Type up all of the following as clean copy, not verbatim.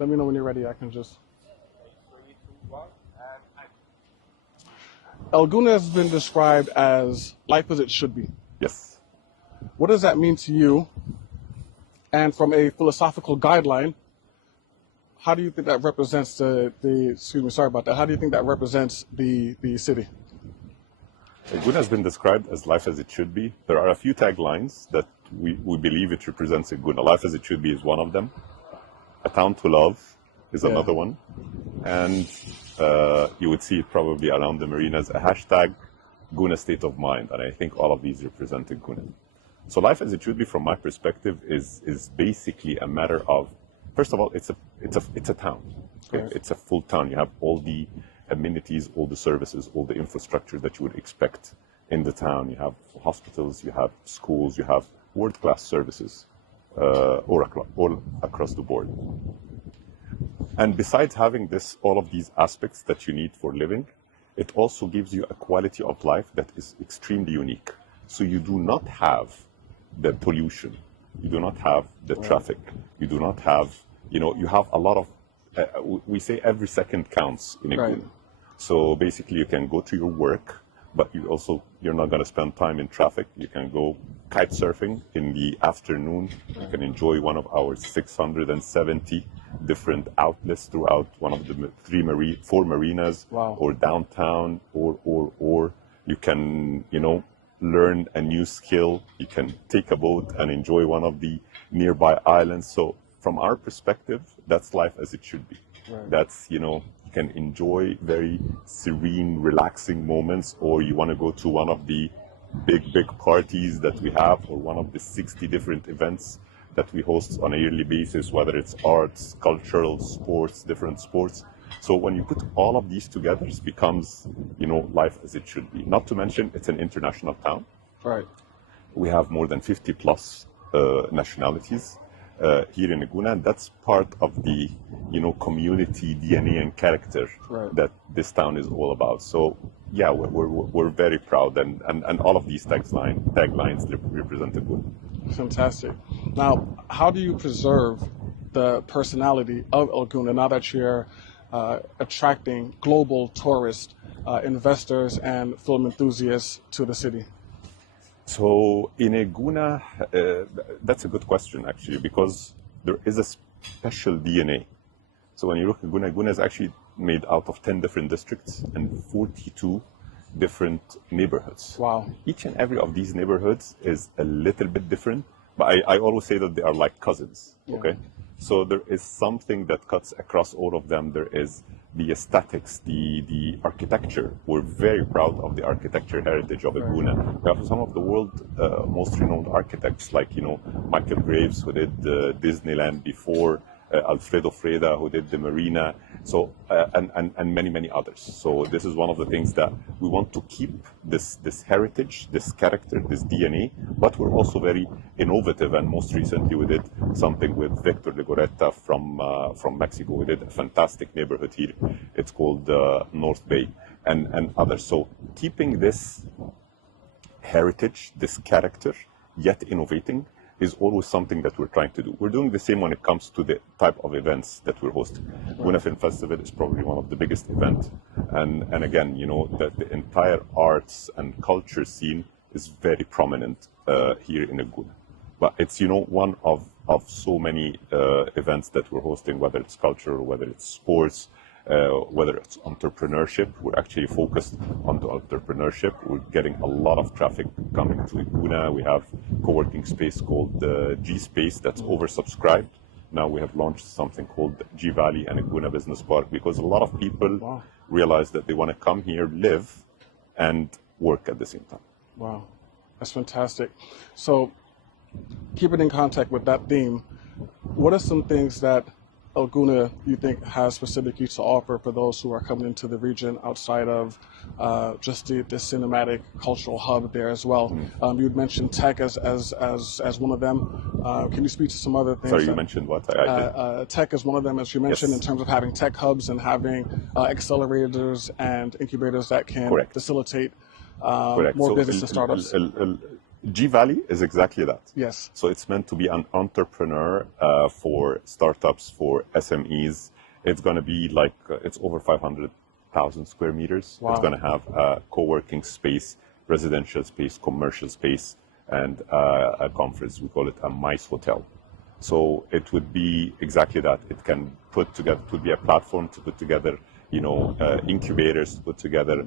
Let me know when you're ready. I can just. El Gouna has been described as life as it should be. Yes. What does that mean to you? And from a philosophical guideline, how do you think that represents sorry about that. How do you think that represents the city? Gouna has been described as life as it should be. There are a few taglines that we believe it represents Gouna. Life as it should be is one of them. A town to love is another one. And you would see it probably around the marinas, a hashtag Gouna state of mind. And I think all of these represent Gouna. So life as it should be, from my perspective, is basically a matter of, first of all, it's a town. Okay? Right. It's a full town. You have all the amenities, all the services, all the infrastructure that you would expect in the town. You have hospitals, you have schools, you have world-class services, all across the board. And besides having all of these aspects that you need for living, it also gives you a quality of life that is extremely unique. So you do not have the pollution, you do not have the traffic, you do not have, you have a lot of, we say every second counts in a Gouna. So basically you can go to your work, but you're not going to spend time in traffic. You can go kite surfing in the afternoon. You can enjoy one of our 670 different outlets throughout one of the four marinas, or downtown, or you can, learn a new skill. You can take a boat and enjoy one of the nearby islands. So from our perspective, that's life as it should be. Right. That's, you can enjoy very serene, relaxing moments, or you want to go to one of the big parties that we have, or one of the 60 different events that we host on a yearly basis, whether it's arts, cultural, sports, different sports. So when you put all of these together, it becomes, life as it should be. Not to mention, it's an international town. Right. We have more than 50 plus nationalities here in Gouna, and that's part of the, community DNA and character that this town is all about. So yeah, we're very proud, and all of these taglines represent Gouna. Fantastic. Now, how do you preserve the personality of El Gouna now that you're attracting global tourists, investors, and film enthusiasts to the city? So in Gouna, that's a good question actually, because there is a special DNA. So when you look at Gouna is actually made out of 10 different districts and 42 different neighborhoods. Wow. Each and every of these neighborhoods is a little bit different, but I always say that they are like cousins, okay? So there is something that cuts across all of them. There is the aesthetics, the architecture. We're very proud of the architecture heritage of Gouna. We have some of the world's most renowned architects, like, Michael Graves, who did Disneyland before, Alfredo Freda, who did the marina, so and many others. So this is one of the things that we want to keep, this heritage, this character, this DNA, but we're also very innovative. And most recently we did something with Victor Legoretta from Mexico. We did a fantastic neighborhood here. It's called North Bay, and others. So keeping this heritage, this character, yet innovating, is always something that we're trying to do. We're doing the same when it comes to the type of events that we're hosting. Gouna Film Festival is probably one of the biggest events. And again, the entire arts and culture scene is very prominent here in Gouna. But it's, one of so many events that we're hosting, whether it's culture, whether it's sports, whether it's entrepreneurship. We're actually focused on the entrepreneurship. We're getting a lot of traffic coming to Gouna. We have co-working space called G Space that's oversubscribed. Now we have launched something called G Valley and Gouna Business Park, because a lot of people realize that they want to come here, live, and work at the same time. Wow, that's fantastic. So, keeping in contact with that theme, what are some things that El Gouna you think has specifically to offer for those who are coming into the region outside of just the cinematic cultural hub there as well? You had mentioned tech as one of them. Can you speak to some other things? Sorry, you mentioned what? Tech is one of them, as you mentioned, in terms of having tech hubs and having accelerators and incubators that can facilitate more business and startups. G Valley is exactly that. Yes. So it's meant to be an entrepreneur for startups, for SMEs. It's going to be like, it's over 500,000 square meters. Wow. It's going to have a co-working space, residential space, commercial space, and a conference. We call it a MICE hotel. So it would be exactly that. It can put together, it would be a platform to put together, incubators, to put together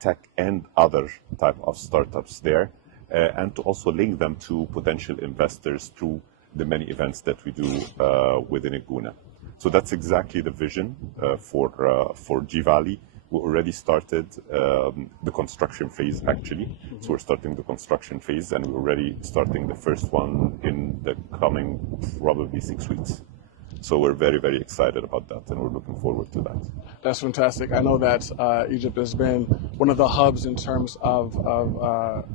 tech and other type of startups there, and to also link them to potential investors through the many events that we do within Gouna. So that's exactly the vision for G Valley. We already started the construction phase, actually. So we're starting the construction phase, and we're already starting the first one in the coming probably 6 weeks. So we're very, very excited about that, and we're looking forward to that. That's fantastic. I know that Egypt has been one of the hubs in terms of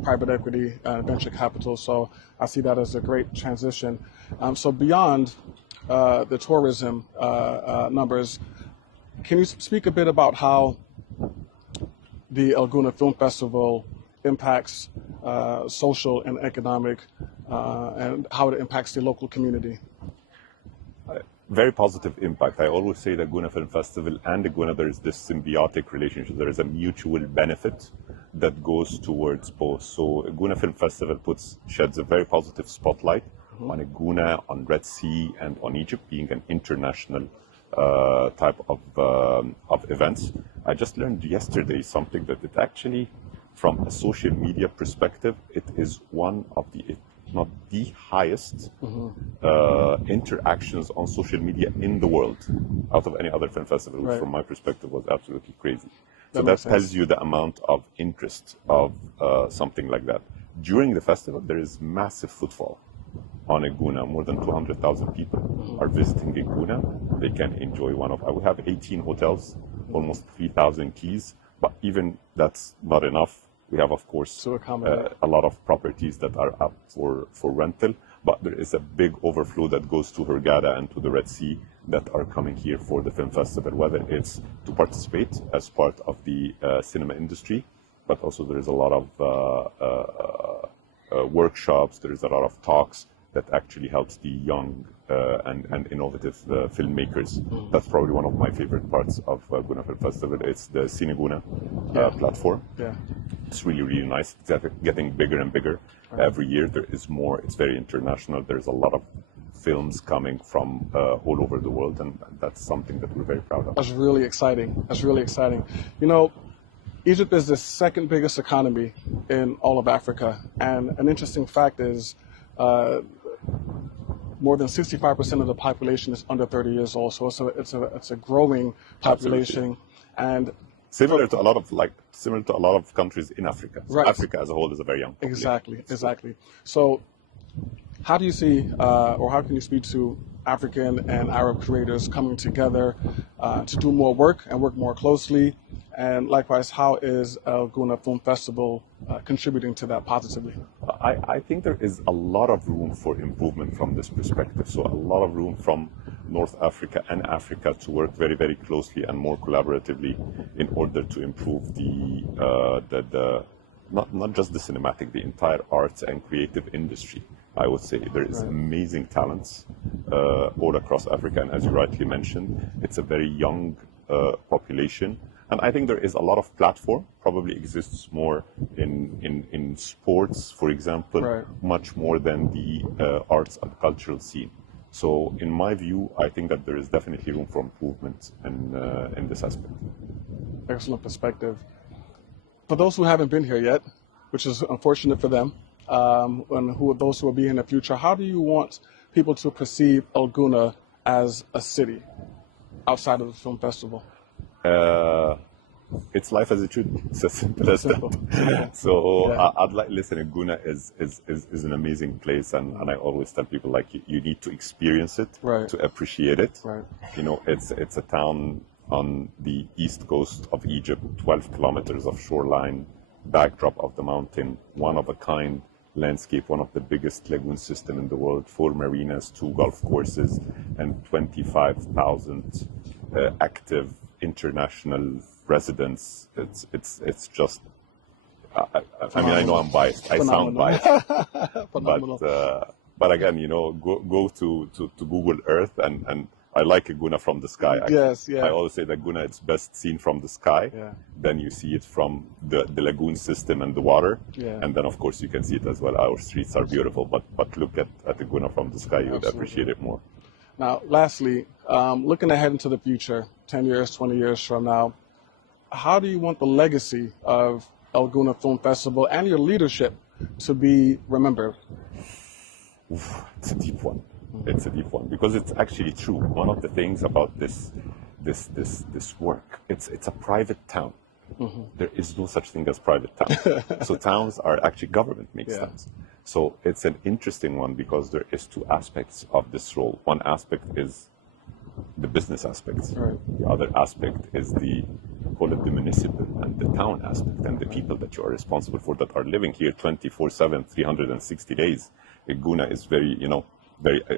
private equity and venture capital, so I see that as a great transition. So beyond the tourism numbers, can you speak a bit about how the Gouna Film Festival impacts social and economic, and how it impacts the local community? Very positive impact. I always say that Gouna Film Festival and the Gouna, there is this symbiotic relationship. There is a mutual benefit that goes towards both. So Gouna Film Festival sheds a very positive spotlight on Gouna, on Red Sea, and on Egypt being an international type of events. I just learned yesterday something that it actually, from a social media perspective, it is one of the, if not the highest interactions on social media in the world out of any other film festival, which from my perspective was absolutely crazy. So that tells you the amount of interest of something like that. During the festival, there is massive footfall on Gouna. More than 200,000 people are visiting Gouna. They can enjoy we have 18 hotels, almost 3,000 keys, but even that's not enough. We have, of course, a lot of properties that are up for rental, but there is a big overflow that goes to Hurghada and to the Red Sea that are coming here for the film festival, whether it's to participate as part of the cinema industry, but also there is a lot of workshops, there is a lot of talks that actually helps the young and innovative filmmakers. That's probably one of my favorite parts of Gouna Film Festival. It's the Cine Gouna platform. Yeah. It's really, really nice. It's getting bigger and bigger every year. There is more. It's very international. There's a lot of films coming from all over the world, and that's something that we're very proud of. That's really exciting. That's really exciting. Egypt is the second biggest economy in all of Africa, and an interesting fact is more than 65% of the population is under 30 years old. So it's a growing population. Absolutely. And similar to a lot of countries in Africa. So Africa as a whole is a very young population. Exactly. So how do you see, or how can you speak to African and Arab creators coming together to do more work and work more closely? And likewise, how is Gouna Film Festival contributing to that positively? I think there is a lot of room for improvement from this perspective. So a lot of room from North Africa and Africa to work very, very closely and more collaboratively in order to improve not just the cinematic, the entire arts and creative industry. I would say there is amazing talents all across Africa, and as you rightly mentioned, it's a very young population. And I think there is a lot of platform, probably exists more in sports, for example, much more than the arts and cultural scene. So in my view, I think that there is definitely room for improvement in this aspect. Excellent perspective. For those who haven't been here yet, which is unfortunate for them, and those who will be in the future, how do you want people to perceive Gouna as a city outside of the film festival? It's life as it should be. It's as simple as that. So I'd like, listen, Gouna is an amazing place, and I always tell people, like, you need to experience it to appreciate it. It's a town on the east coast of Egypt, 12 kilometers of shoreline, backdrop of the mountain, one of a kind landscape, one of the biggest lagoon system in the world, 4 marinas, 2 golf courses, and 25,000 active international residents. It's just I mean, I know I'm biased. I sound Phenomenal. biased, Phenomenal. but again, go to Google Earth, and I like Gouna from the sky. Actually. Yes, yeah. I always say that Gouna is best seen from the sky. Yeah. Then you see it from the lagoon system and the water. Yeah. And then, of course, you can see it as well. Our streets are beautiful, but look at the Gouna from the sky, you would appreciate it more. Now, lastly, looking ahead into the future, 10 years, 20 years from now, how do you want the legacy of El Gouna Film Festival and your leadership to be remembered? It's a deep one. It's a deep one because it's actually true. One of the things about this work, it's a private town. Mm-hmm. There is no such thing as private towns. So towns are actually government makes towns. So it's an interesting one because there is two aspects of this role. One aspect is the business aspects. Right. The other aspect is call it the municipal and the town aspect and the people that you are responsible for that are living here 24/7, 360 days. Gouna is very,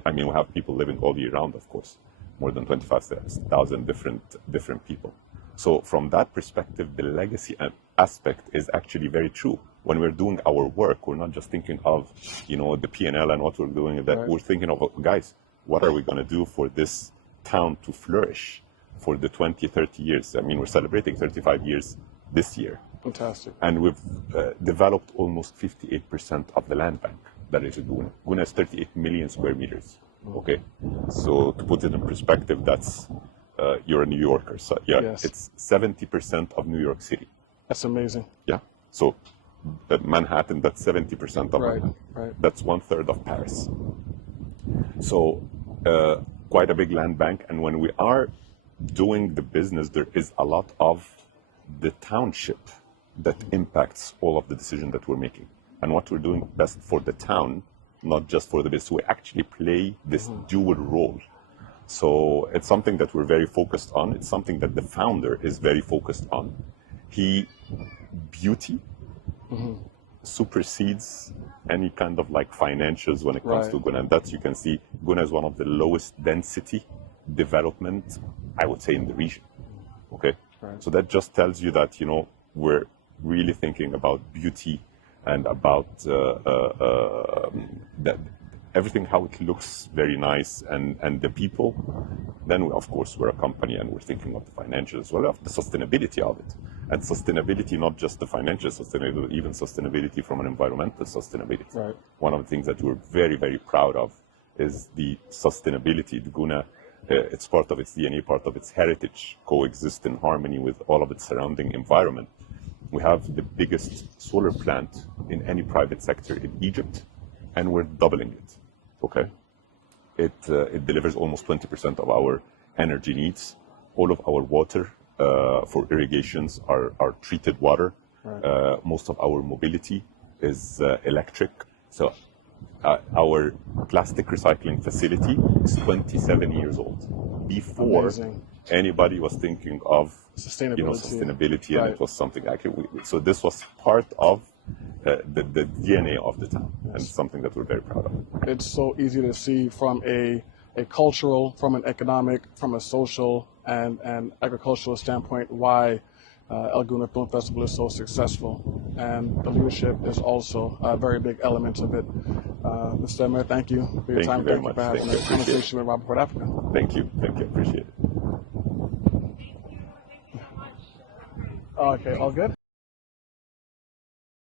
I mean, we have people living all year round, of course, more than 25,000 different people. So from that perspective, the legacy aspect is actually very true. When we're doing our work, we're not just thinking of, the P&L and what we're doing, that we're thinking of, guys, what are we going to do for this town to flourish for the 20, 30 years? I mean, we're celebrating 35 years this year. Fantastic. And we've developed almost 58% of the land bank that is Gouna. Gouna is 38 million square meters. Okay, so to put it in perspective, that's you're a New Yorker, so it's 70% of New York City. That's amazing. Yeah, so Manhattan, that's 70% of Manhattan. Right. That's 1/3 of Paris. So quite a big land bank, and when we are doing the business, there is a lot of the township that impacts all of the decisions that we're making. And what we're doing best for the town, not just for the business. We actually play this dual role. So it's something that we're very focused on. It's something that the founder is very focused on. Beauty supersedes any kind of like financials when it comes to Gouna. And that you can see, Gouna is one of the lowest density development, I would say, in the region. Okay? Right. So that just tells you that, we're really thinking about beauty and about that everything, how it looks very nice, and the people. Then, of course, we're a company and we're thinking of the financials as well, of the sustainability of it. And sustainability, not just the financial sustainability, even sustainability from an environmental sustainability. Right. One of the things that we're very, very proud of is the sustainability. The Gouna, it's part of its DNA, part of its heritage, coexist in harmony with all of its surrounding environment. We have the biggest solar plant in any private sector in Egypt, and we're doubling it. Okay, it delivers almost 20% of our energy needs. All of our water for irrigations are treated water. Right. Most of our mobility is electric. So our plastic recycling facility is 27 years old. Before anybody was thinking of sustainability, and it was something actually. So this was part of the DNA of the town, and something that we're very proud of. It's so easy to see from a cultural, from an economic, from a social and agricultural standpoint why El Gouna Film Festival is so successful, and the leadership is also a very big element of it. Mr. Amer, thank you for your time. Thank you for having a conversation with Robb Report Africa. Thank you, appreciate it. Okay, all good?